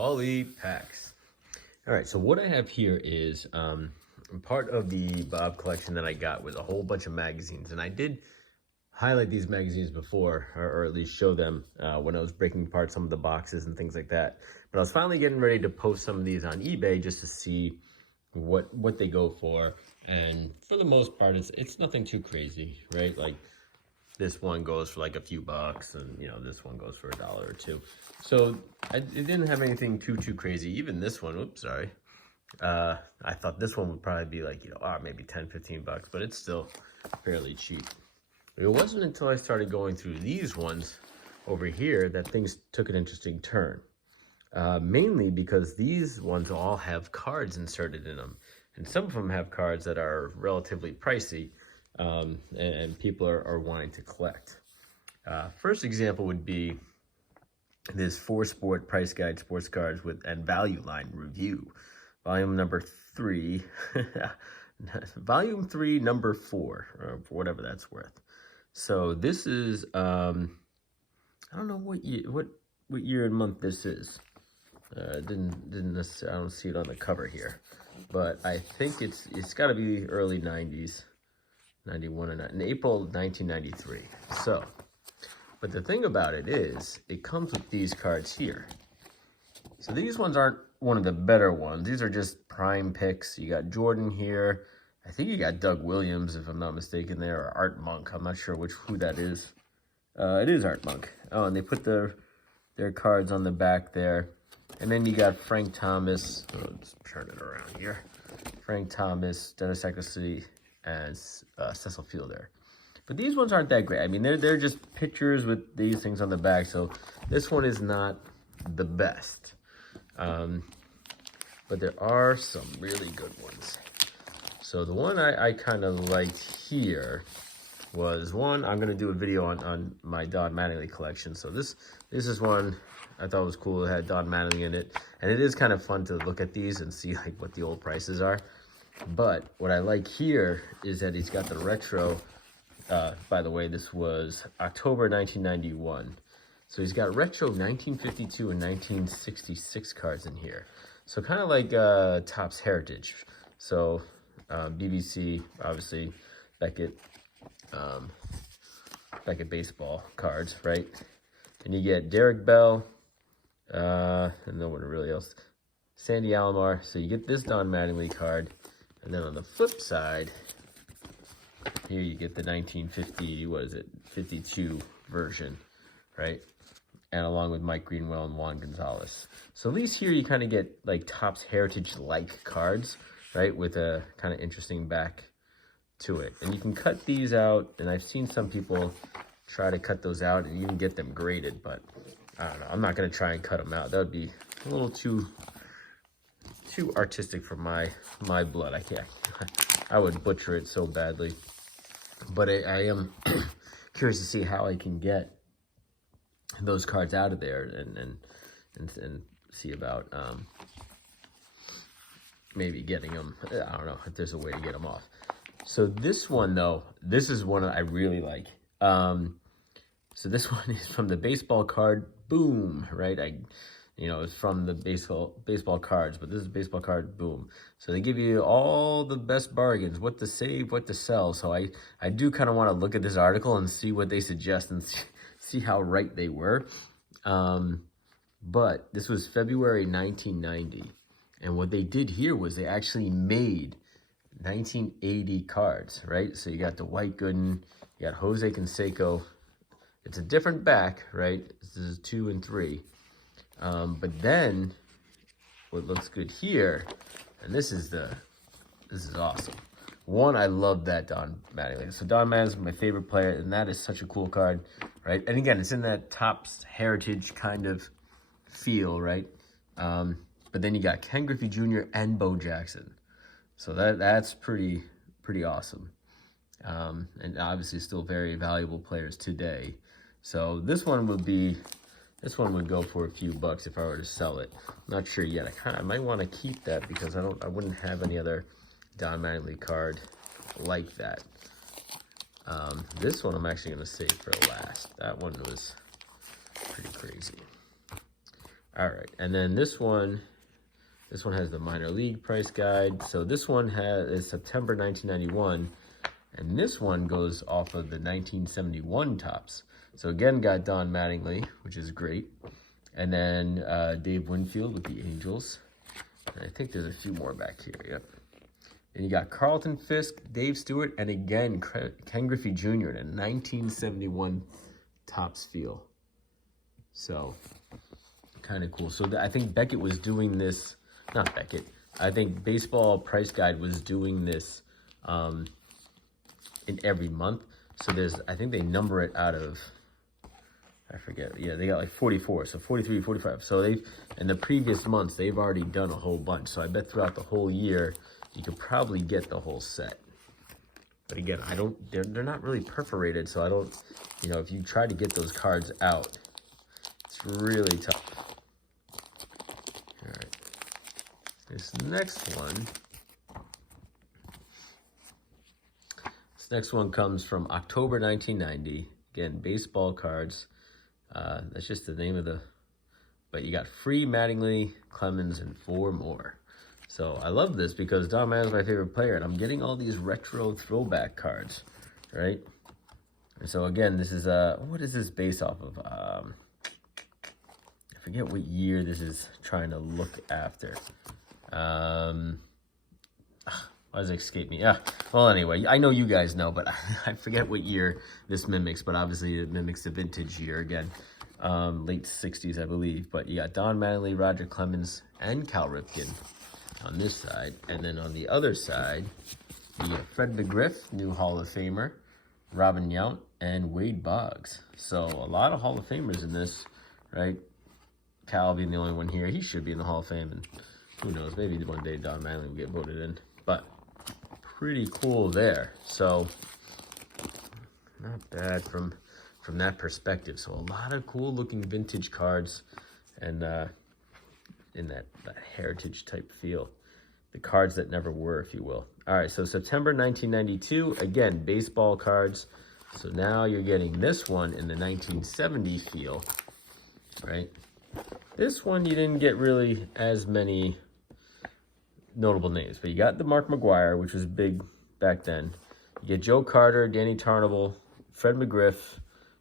Poly packs. All right, so what I have here is part of the Bob collection that I got with a whole bunch of magazines, and I did highlight these magazines before, or at least show them when I was breaking apart some of the boxes and things like that. But I was finally getting ready to post some of these on eBay just to see what they go for, and for the most part, it's nothing too crazy, right? Like this one goes for like a few bucks, and you know, this one goes for $1 or $2. So it didn't have anything too crazy. Even this one, oops, sorry. I thought this one would probably be like, maybe 10, 15 bucks, but it's still fairly cheap. It wasn't until I started going through these ones over here that things took an interesting turn. Mainly because these ones all have cards inserted in them. And some of them have cards that are relatively pricey, and people are wanting to collect. First example would be this 4-Sport Price Guide Sports Cards and Value Line Review, volume number 3, volume 3, number 4, or whatever that's worth. So this is, I don't know what year and month this is. Didn't necessarily, I don't see it on the cover here, but I think it's got to be early 90s, 91 or 9, in April 1993. So, but the thing about it is, it comes with these cards here. So these ones aren't one of the better ones. These are just prime picks. You got Jordan here. I think you got Doug Williams, if I'm not mistaken, there, or Art Monk. I'm not sure who that is. It is Art Monk. Oh, and they put their cards on the back there. And then you got Frank Thomas. Let's turn it around here. Frank Thomas, Dennis Eckersley, and Cecil Fielder. But these ones aren't that great. I mean, they're just pictures with these things on the back. So this one is not the best. But there are some really good ones. So the one I kind of liked here was one, I'm going to do a video on my Don Mattingly collection. So this is one I thought was cool. It had Don Mattingly in it. And it is kind of fun to look at these and see like what the old prices are. But what I like here is that he's got the retro. By the way, this was October 1991. So he's got retro 1952 and 1966 cards in here. So kind of like Topps Heritage. So BBC, obviously, Beckett baseball cards, right? And you get Derek Bell, and no one really else. Sandy Alomar. So you get this Don Mattingly card. And then on the flip side, here you get the 1950, 52 version, right? And along with Mike Greenwell and Juan Gonzalez. So at least here you kind of get like Topps Heritage-like cards, right? With a kind of interesting back to it. And you can cut these out, and I've seen some people try to cut those out and even get them graded, but I don't know. I'm not going to try and cut them out. That would be a little too artistic for my blood. I would butcher it so badly. But I am curious to see how I can get those cards out of there and see about maybe getting them. I don't know if there's a way to get them off. So this one though, this is one I really like. So this one is from the baseball card Boom, right? It's from the baseball cards, but this is baseball card Boom. So they give you all the best bargains, what to save, what to sell. So I do kind of want to look at this article and see what they suggest and see how right they were. But this was February 1990. And what they did here was they actually made 1980 cards, right? So you got the White Gooden, you got Jose Canseco. It's a different back, right? This is 2 and 3. But then what looks good here, and this is awesome. One, I love that Don Mattingly. So Don Mattingly is my favorite player, and that is such a cool card, right? And again, it's in that Topps Heritage kind of feel, right? But then you got Ken Griffey Jr. and Bo Jackson. So that's pretty awesome. And obviously still very valuable players today. So this one would go for a few bucks if I were to sell it. I'm not sure yet. I might want to keep that because I wouldn't have any other Don Mattingly card like that. This one I'm actually going to save for last. That one was pretty crazy. All right, and then this one has the minor league price guide. So this one is September 1991, and this one goes off of the 1971 tops. So again, got Don Mattingly, which is great. And then Dave Winfield with the Angels. And I think there's a few more back here, yep. And you got Carlton Fisk, Dave Stewart, and again, Ken Griffey Jr. in a 1971 tops feel. So, kind of cool. So I think Beckett was doing this, not Beckett, I think Baseball Price Guide was doing this in every month. So I think they number it out of, I forget, yeah, they got like 44, so 43, 45. So in the previous months, they've already done a whole bunch. So I bet throughout the whole year, you could probably get the whole set. But again, they're not really perforated, so I don't, if you try to get those cards out, it's really tough. All right, this next one comes from October 1990. Again, baseball cards. That's just the name of but you got free Mattingly, Clemens, and 4 more. So I love this because Don Mattingly's my favorite player, and I'm getting all these retro throwback cards, right? And so again, this is what is this based off of? I forget what year this is trying to look after. Why does it escape me? Well, anyway, I know you guys know, but I forget what year this mimics, but obviously it mimics the vintage year again. Late 60s, I believe. But you got Don Mattingly, Roger Clemens, and Cal Ripken on this side. And then on the other side, you got Fred McGriff, new Hall of Famer, Robin Yount, and Wade Boggs. So a lot of Hall of Famers in this, right? Cal being the only one here. He should be in the Hall of Fame, and who knows, maybe one day Don Mattingly will get voted in. But pretty cool there. So not bad from that perspective. So a lot of cool looking vintage cards, and in that heritage type feel. The cards that never were, if you will. All right, so September 1992, again, baseball cards. So now you're getting this one in the 1970 feel, right? This one you didn't get really as many notable names, but you got the Mark McGwire, which was big back then. You get Joe Carter, Danny Tarnable, Fred McGriff,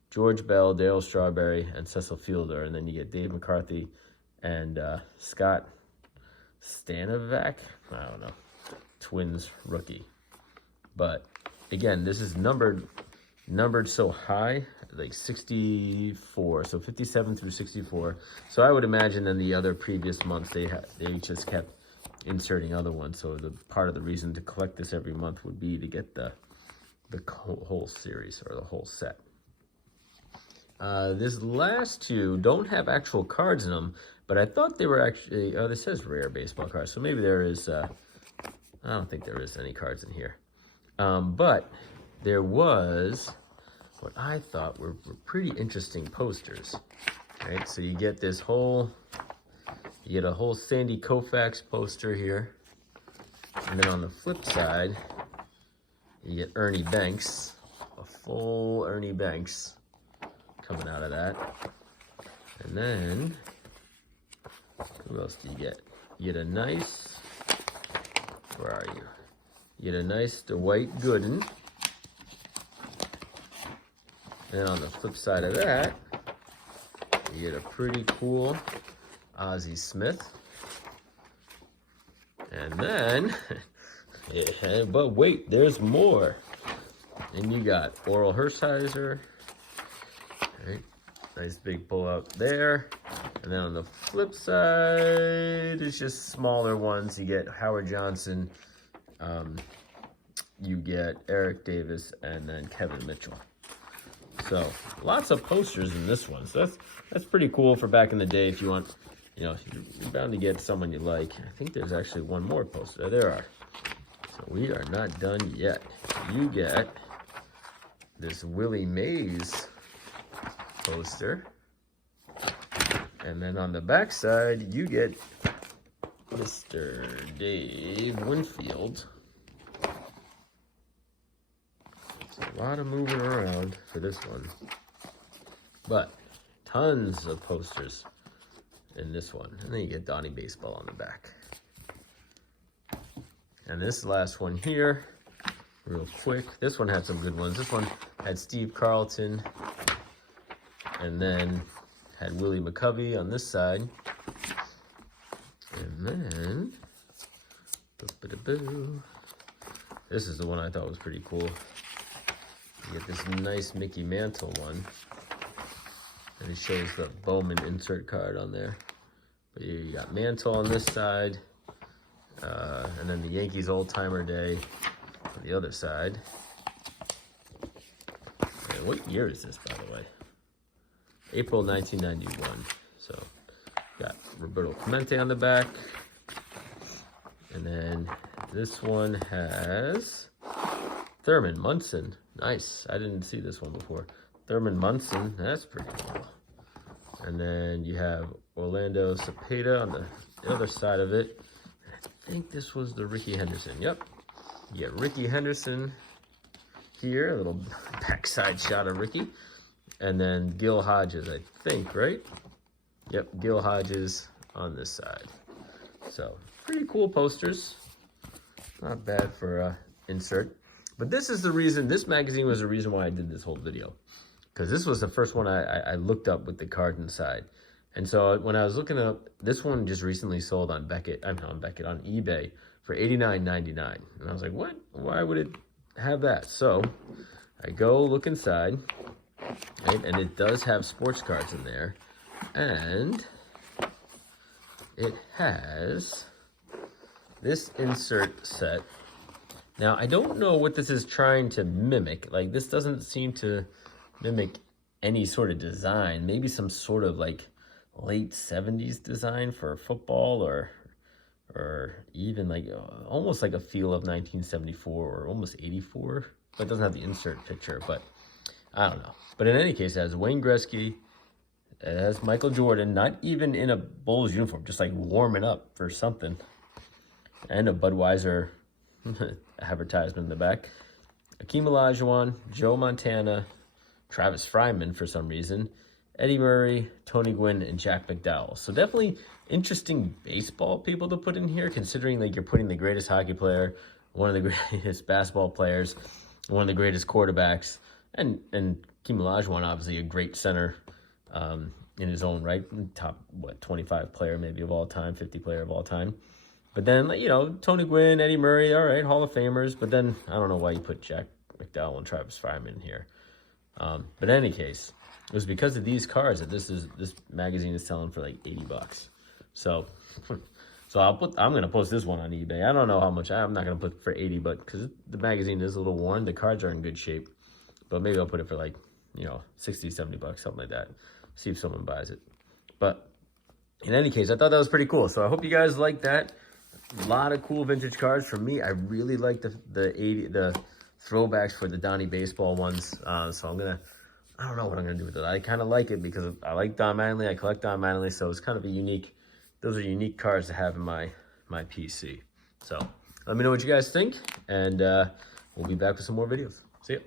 George Bell, Dale Strawberry, and Cecil Fielder. And then you get Dave McCarthy and Scott Stanovac. I don't know. Twins rookie. But again, this is numbered so high, like 64, so 57 through 64. So I would imagine in the other previous months they just kept inserting other ones. So the part of the reason to collect this every month would be to get the whole series or the whole set. This last two don't have actual cards in them, but I thought they were actually, this says rare baseball cards, so maybe there is, I don't think there is any cards in here. But there was what I thought were pretty interesting posters, right? So you get a whole Sandy Koufax poster here. And then on the flip side, you get Ernie Banks, a full Ernie Banks coming out of that. And then, who else do you get? You get a nice, where are you? You get a nice Dwight Gooden. And on the flip side of that, you get a pretty cool Ozzie Smith. And then, yeah, but wait, there's more. And you got Oral Hershiser. Right. Nice big pull-out there. And then on the flip side, it's just smaller ones. You get Howard Johnson, you get Eric Davis, and then Kevin Mitchell. So lots of posters in this one. So that's pretty cool for back in the day. If you want, you're bound to get someone you like. I think there's actually one more poster. There are. So we are not done yet. You get this Willie Mays poster. And then on the back side, you get Mr. Dave Winfield. A lot of moving around for this one, but tons of posters in this one. And then you get Donnie Baseball on the back. And this last one here, real quick. This one had some good ones. This one had Steve Carlton. And then had Willie McCovey on this side. And then, this is the one I thought was pretty cool. You get this nice Mickey Mantle one. And it shows the Bowman insert card on there. But you got Mantle on this side. And then the Yankees old-timer day on the other side. And what year is this, by the way? April 1991. So, got Roberto Clemente on the back. And then this one has Thurman Munson. Nice. I didn't see this one before. Thurman Munson. That's pretty cool. And then you have Orlando Cepeda on the other side of it. I think this was the Ricky Henderson. Yep. You get Ricky Henderson here. A little backside shot of Ricky. And then Gil Hodges, I think, right? Yep, Gil Hodges on this side. So, pretty cool posters. Not bad for insert. But this is the reason, this magazine was the reason why I did this whole video. Because this was the first one I looked up with the card inside. And so when I was looking up, this one just recently sold on on eBay for $89.99. And I was like, what? Why would it have that? So I go look inside, right? And it does have sports cards in there. And it has this insert set. Now, I don't know what this is trying to mimic. Like, this doesn't seem to mimic any sort of design. Maybe some sort of, like, late 70s design for football, or even, like, almost like a feel of 1974 or almost 84. But it doesn't have the insert picture, but I don't know. But in any case, it has Wayne Gretzky. It has Michael Jordan, not even in a Bulls uniform, just, like, warming up for something. And a Budweiser advertisement in the back. Akeem Olajuwon, Joe Montana, Travis Fryman for some reason, Eddie Murray, Tony Gwynn, and Jack McDowell. So definitely interesting baseball people to put in here, considering like you're putting the greatest hockey player, one of the greatest basketball players, one of the greatest quarterbacks, and Akeem Olajuwon, obviously a great center in his own right, top 25 player maybe of all time, 50 player of all time. But then, you know, Tony Gwynn, Eddie Murray, all right, Hall of Famers. But then, I don't know why you put Jack McDowell and Travis Fryman in here. But in any case, it was because of these cards that this magazine is selling for like $80. So I'm gonna post this one on eBay. I don't know how much. I'm not gonna put for 80, but because the magazine is a little worn, the cards are in good shape. But maybe I'll put it for like, you know, $60, $70, something like that. See if someone buys it. But in any case, I thought that was pretty cool. So I hope you guys like that. A lot of cool vintage cards. For me, I really like the throwbacks for the Donnie Baseball ones. So I don't know what I'm gonna do with it. I kind of like it because I like Don Mattingly. I collect Don Mattingly, so it's kind of a unique. Those are unique cards to have in my PC. So let me know what you guys think, and we'll be back with some more videos. See ya.